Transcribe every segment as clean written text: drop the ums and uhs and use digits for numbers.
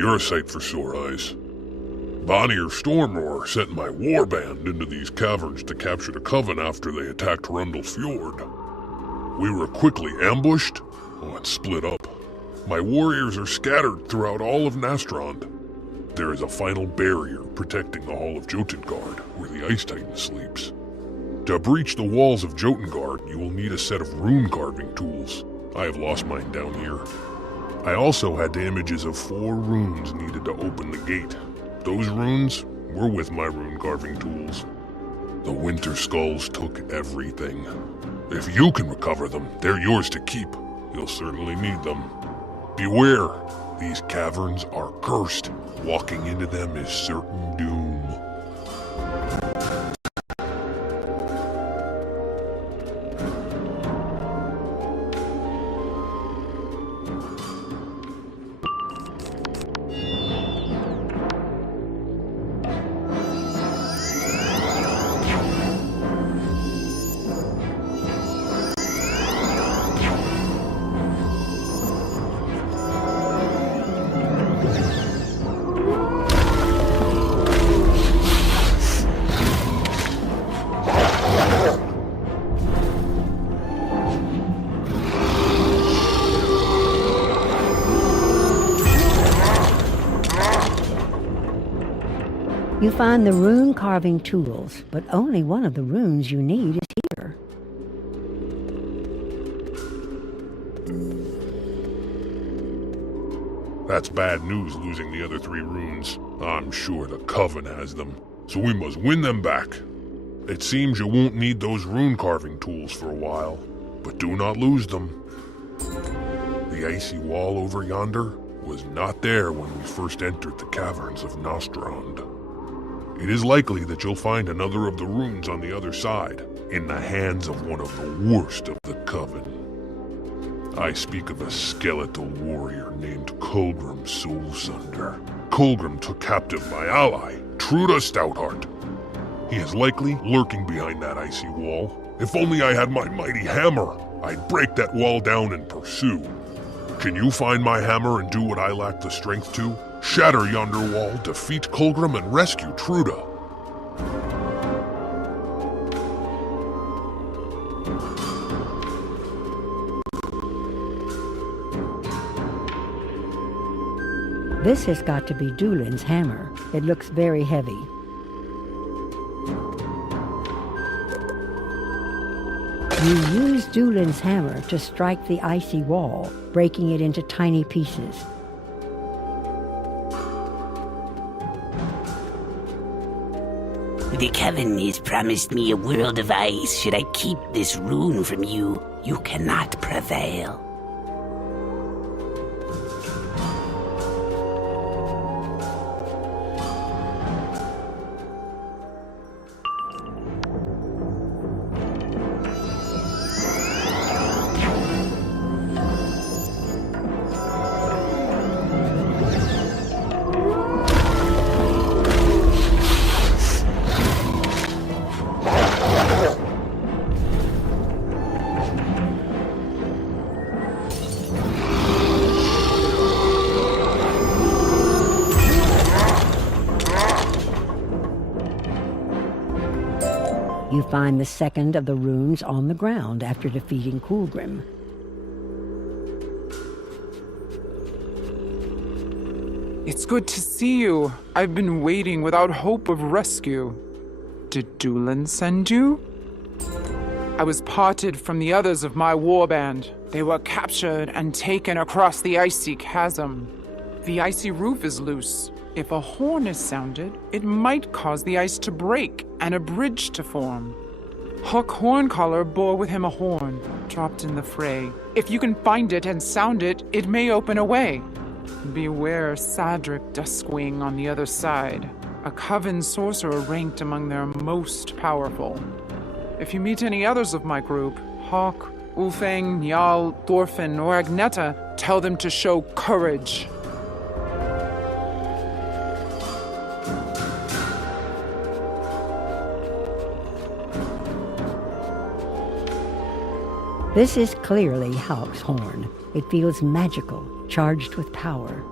You're a sight for sore eyes. Bonnier Stormroar sent my warband into these caverns to capture the Coven after they attacked Rundle's Fjord. We were quickly ambushed and split up. My warriors are scattered throughout all of Nastrond. There is a final barrier protecting the Hall of Jotengard, where the Ice Titan sleeps. To breach the walls of Jotengard, you will need a set of rune-carving tools. I have lost mine down here. I also had the images of 4 runes needed to open the gate. Those runes were with my rune-carving tools. The Winter Skulls took everything. If you can recover them, they're yours to keep. You'll certainly need them. Beware, these caverns are cursed. Walking into them is certain doom. You find the rune-carving tools, but only one of the runes you need is here. That's bad news, losing the other 3 runes. I'm sure the Coven has them, so we must win them back. It seems you won't need those rune-carving tools for a while, but do not lose them. The icy wall over yonder was not there when we first entered the caverns of Nastrond. It is likely that you'll find another of the runes on the other side, in the hands of one of the worst of the Coven. I speak of a skeletal warrior named Colgrim Soulsunder. Colgrim took captive my ally, Truda Stoutheart. He is likely lurking behind that icy wall. If only I had my mighty hammer, I'd break that wall down and pursue. Can you find my hammer and do what I lack the strength to? Shatter yonder wall, defeat Colgrim, and rescue Truda. This has got to be Dulin's hammer. It looks very heavy. You use Dulin's hammer to strike the icy wall, breaking it into tiny pieces. The Coven has promised me a world of ice. Should I keep this rune from you, you cannot prevail. You find the second of the runes on the ground after defeating Colgrim. It's good to see you. I've been waiting without hope of rescue. Did Dulin send you? I was parted from the others of my warband. They were captured and taken across the icy chasm. The icy roof is loose. If a horn is sounded, it might cause the ice to break and a bridge to form. Huck Horncaller bore with him a horn, dropped in the fray. If you can find it and sound it, it may open a way. Beware Sadric Duskwing on the other side, a Coven sorcerer ranked among their most powerful. If you meet any others of my group, Hawk, Ulfang, Njal, Thorfinn, or Agneta, tell them to show courage. This is clearly Hawk's horn. It feels magical, charged with power.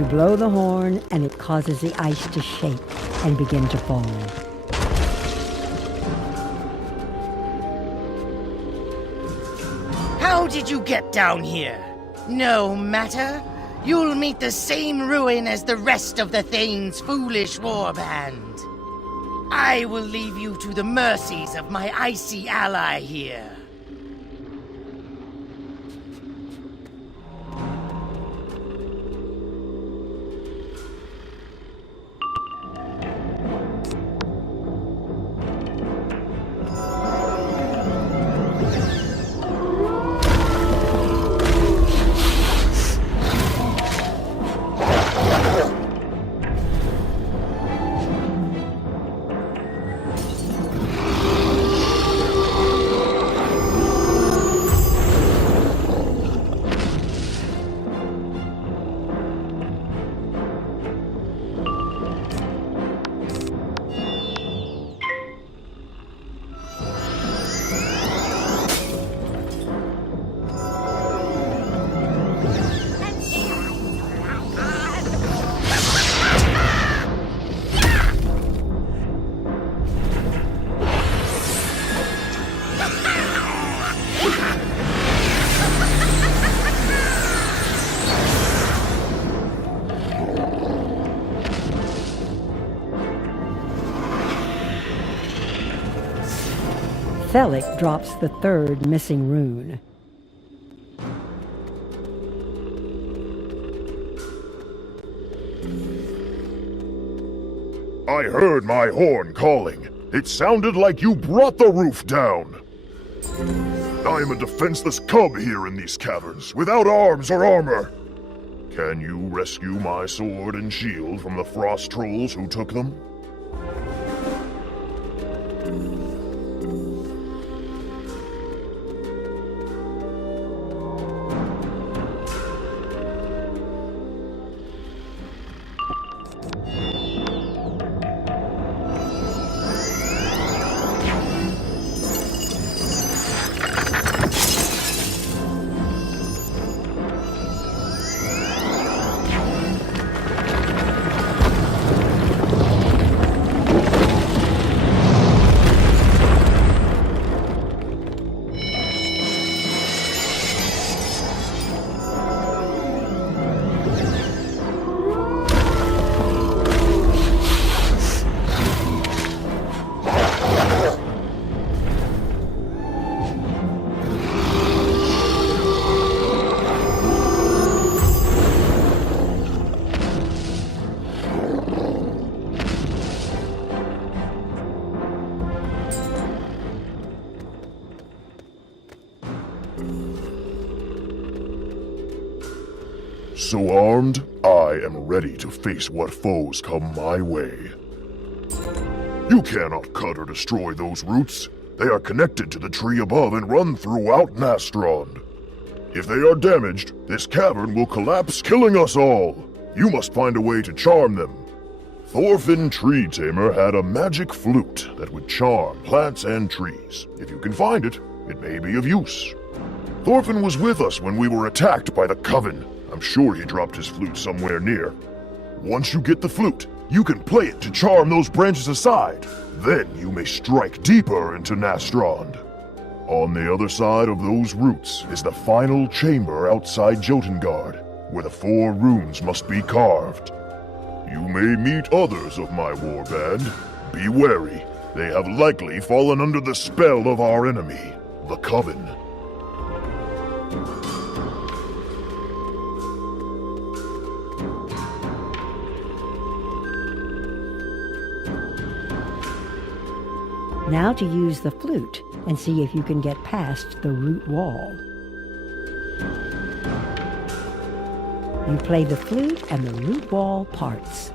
You blow the horn, and it causes the ice to shake and begin to fall. How did you get down here? No matter. You'll meet the same ruin as the rest of the Thane's foolish warband. I will leave you to the mercies of my icy ally here. Thelic drops the third missing rune. I heard my horn calling. It sounded like you brought the roof down. I am a defenseless cub here in these caverns, without arms or armor. Can you rescue my sword and shield from the frost trolls who took them? So armed, I am ready to face what foes come my way. You cannot cut or destroy those roots. They are connected to the tree above and run throughout Nastrond. If they are damaged, this cavern will collapse, killing us all. You must find a way to charm them. Thorfinn Tree Tamer had a magic flute that would charm plants and trees. If you can find it, it may be of use. Thorfinn was with us when we were attacked by the Coven. I'm sure he dropped his flute somewhere near. Once you get the flute, you can play it to charm those branches aside. Then you may strike deeper into Nastrond. On the other side of those roots is the final chamber outside Jotengard, where the 4 runes must be carved. You may meet others of my warband. Be wary. They have likely fallen under the spell of our enemy, the Coven. Now to use the flute and see if you can get past the root wall. You play the flute and the root wall parts.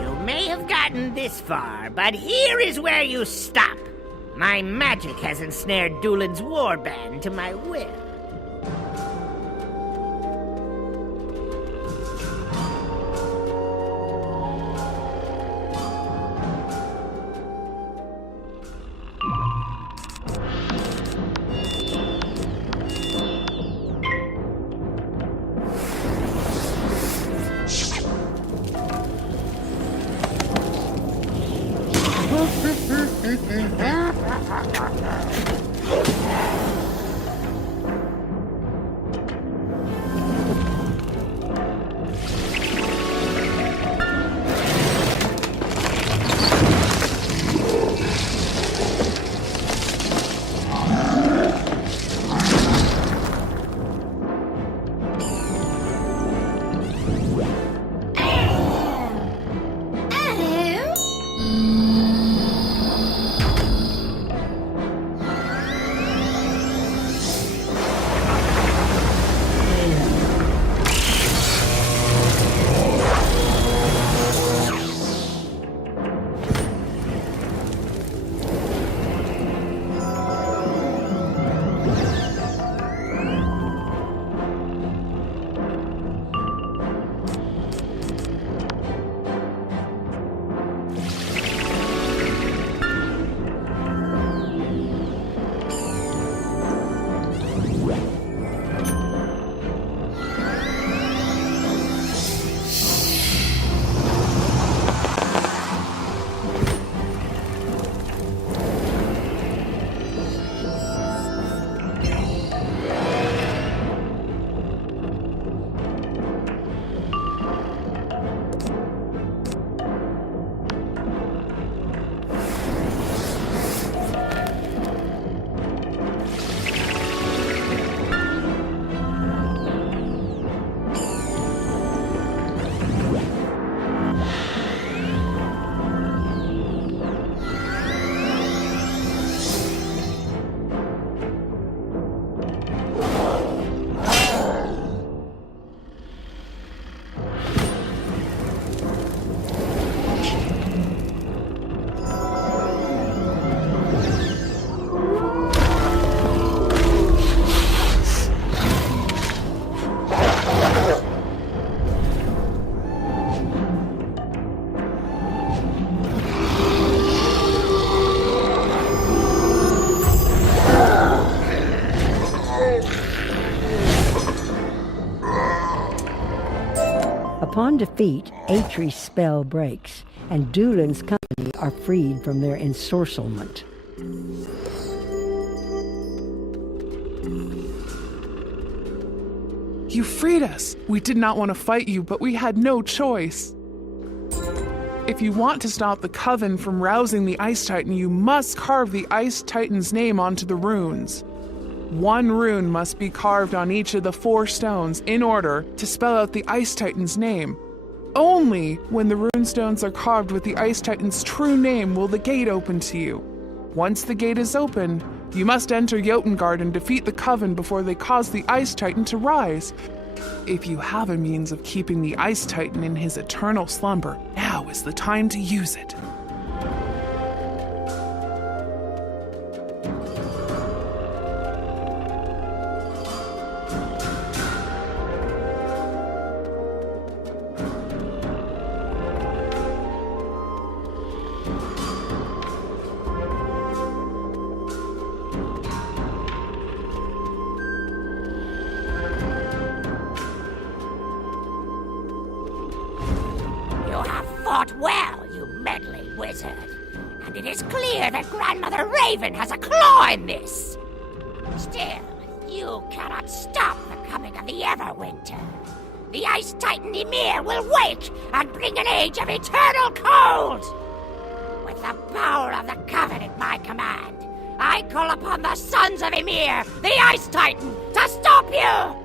You may have gotten this far, but here is where you stop. My magic has ensnared Doolin's warband to my will. Upon defeat, Atri's spell breaks, and Doolin's company are freed from their ensorcelment. You freed us. We did not want to fight you, but we had no choice. If you want to stop the Coven from rousing the Ice Titan, you must carve the Ice Titan's name onto the runes. 1 rune must be carved on each of the 4 stones in order to spell out the Ice Titan's name. Only when the rune stones are carved with the Ice Titan's true name will the gate open to you. Once the gate is opened, you must enter Jotengard and defeat the Coven before they cause the Ice Titan to rise. If you have a means of keeping the Ice Titan in his eternal slumber, now is the time to use it. Fought well, you meddling wizard. And it is clear that Grandmother Raven has a claw in this. Still, you cannot stop the coming of the Everwinter. The Ice Titan Ymir will wake and bring an age of eternal cold. With the power of the Coven at my command, I call upon the sons of Ymir, the Ice Titan, to stop you!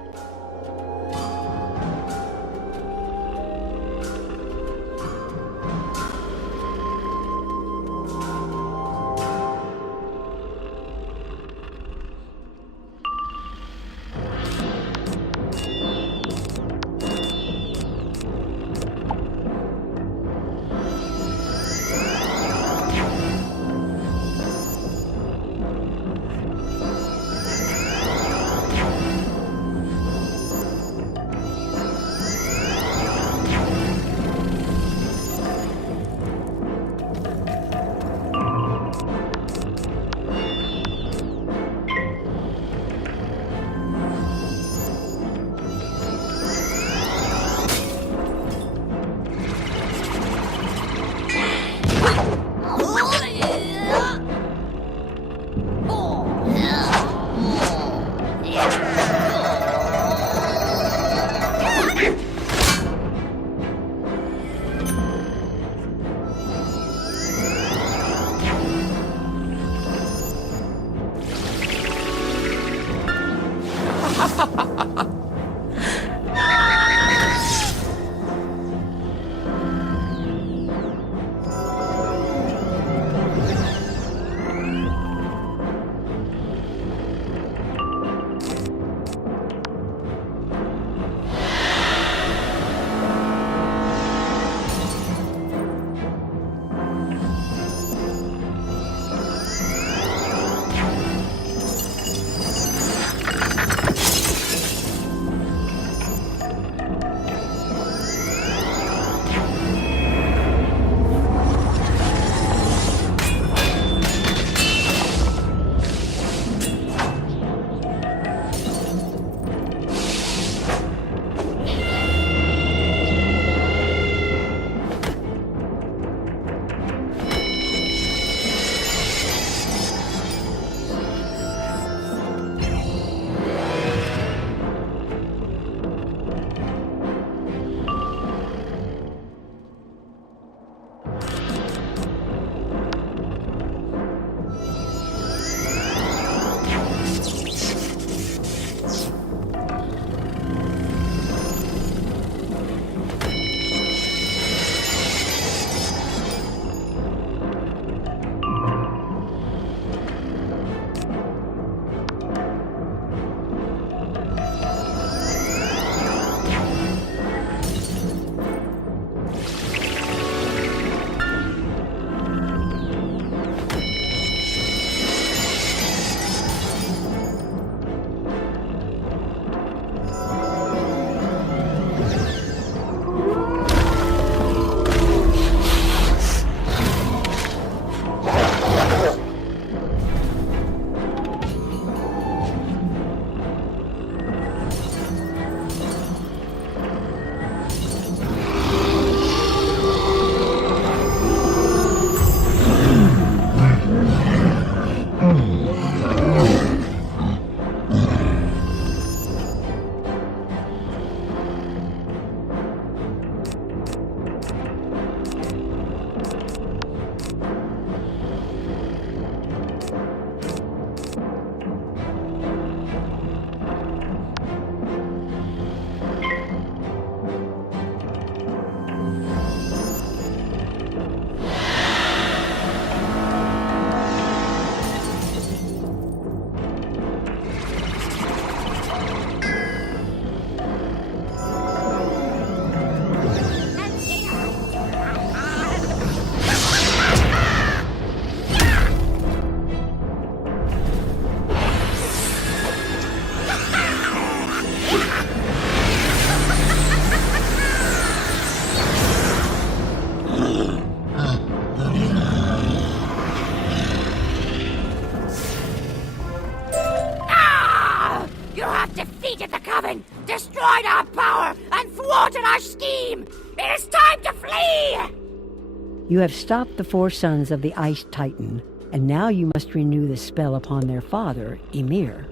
You have stopped the 4 sons of the Ice Titan, and now you must renew the spell upon their father, Ymir.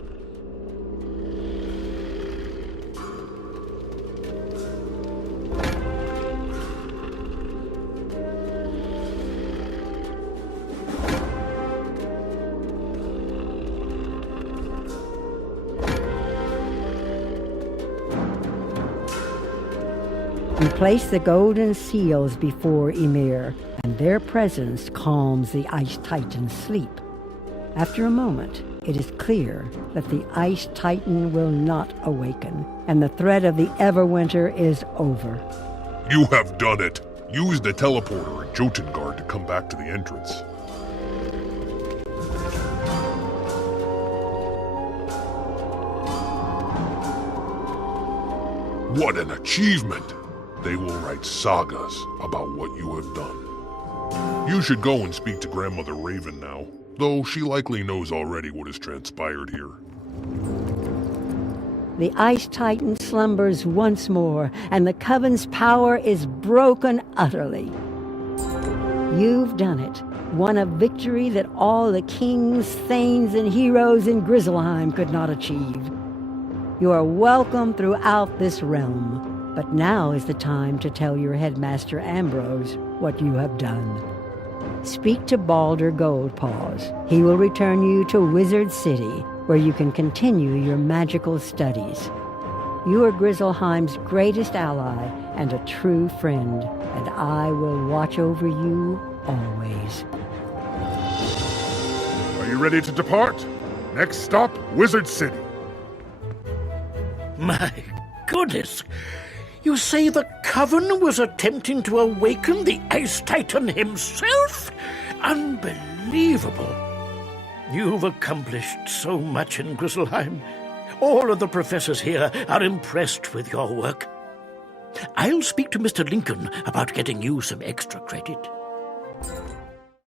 You place the golden seals before Ymir, and their presence calms the Ice Titan's sleep. After a moment, it is clear that the Ice Titan will not awaken, and the threat of the Everwinter is over. You have done it. Use the teleporter at Jotengard to come back to the entrance. What an achievement! They will write sagas about what you have done. You should go and speak to Grandmother Raven now, though she likely knows already what has transpired here. The Ice Titan slumbers once more, and the Coven's power is broken utterly. You've done it, won a victory that all the kings, thanes, and heroes in Grizzleheim could not achieve. You are welcome throughout this realm. But now is the time to tell your headmaster Ambrose what you have done. Speak to Balder Goldpaws. He will return you to Wizard City, where you can continue your magical studies. You are Grizzleheim's greatest ally and a true friend, and I will watch over you always. Are you ready to depart? Next stop, Wizard City. My goodness! You say the Coven was attempting to awaken the Ice Titan himself? Unbelievable! You've accomplished so much in Grizzleheim. All of the professors here are impressed with your work. I'll speak to Mr. Lincoln about getting you some extra credit.